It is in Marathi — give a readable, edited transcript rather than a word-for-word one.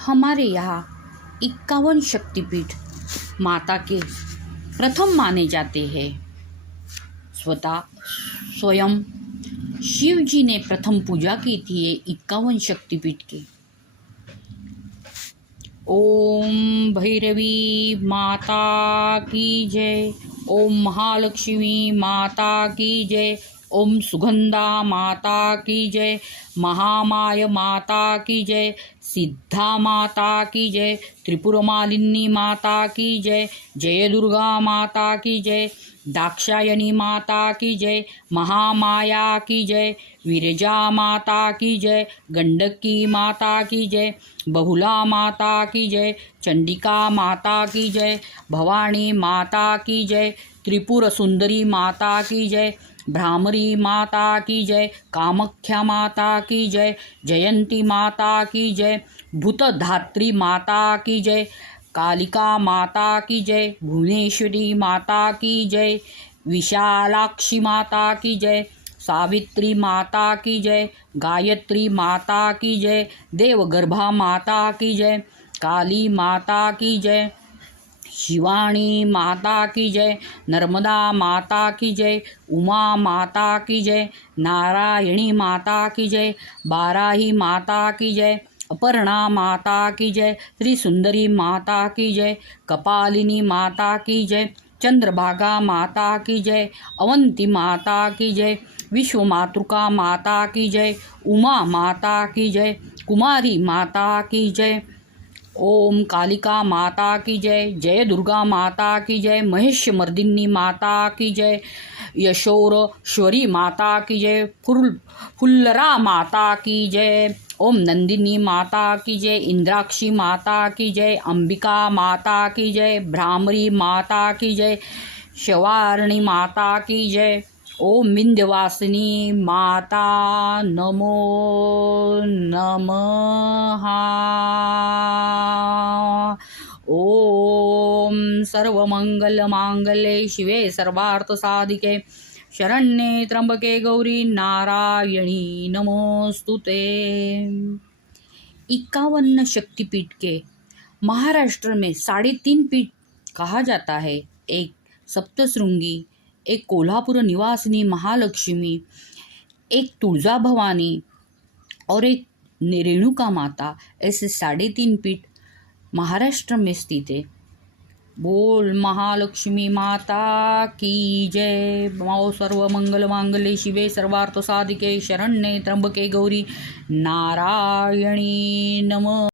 हमारे यहाँ 51 शक्तिपीठ माता के प्रथम माने जाते हैं। स्वयं शिव जी ने प्रथम पूजा की थी ये 51 शक्तिपीठ की। ओम भैरवी माता की जय, ओम महालक्ष्मी माता की जय, ओम सुगंधा माता की जय, महामाय माता की जय, सिद्धा माता की जय, त्रिपुरमालिनी माता की जय, जय दुर्गा माता की जय, दाक्षायणी माता की जय, महामाया की जय, विरजा माता की जय, गंडकी माता की जय, बहुला माता की जय, चंडिका माता की जय, भवानी माता की जय, त्रिपुर सुंदरी माता की जय, भ्रामरी माता की जय, कामाख्या माता की जय, जयंती माता की जय, भूतधात्री माता की जय, कालिका माता की जय, भुवनेश्वरी माता की जय, विशालाक्षी माता की जय, सावित्री माता की जय, गायत्री माता की जय, देवगर्भा माता की जय, काली माता की जय, शिवाणी माता की जय, नर्मदा माता की जय, उमा माता की जय, नारायणी माता की जय, बाराही माता की जय, अपर्णा माता की जय, त्रिसुंदरी माता की जय, कपालिनी माता की जय, चंद्रभागा माता की जय, अवंती माता की जय, विश्वमातृका माता की जय, उमा माता की जय, कुमारी माता की जय, ओम कालिका माता की जय, जय दुर्गा माता की जय, महेश मर्दिनी माता की जय, यशोरेश्वरी माता की जय, फुल्लरा माता की जय, ओम नंदिनी माता की जय, इंद्राक्षी माता की जय, अंबिका माता की जय, भ्रामरी माता की जय, शवारणी माता की जय, ओम विंध्यवासिनी माता नमो नमः। ओम सर्वमंगलमांगल्ये शिवे सर्वार्थसाधिके शरण्ये त्र्यंबके गौरी नारायणी नमोस्तुते। 51 शक्तिपीठ के महाराष्ट्र में 3.5 पीठ कहा जाता है। एक सप्तशृंगी, एक कोल्हापुर निवासिनी महालक्ष्मी, एक तुळजा भवानी और एक रेणुका माता, ऐसे 3.5 पीठ महाराष्ट्र में स्थित है। बोल महालक्ष्मी माता की जय। सर्व मंगल मांगल्ये शिवे सर्वार्थ साधिके शरण्ये त्र्यंबके गौरी नारायणी नमः।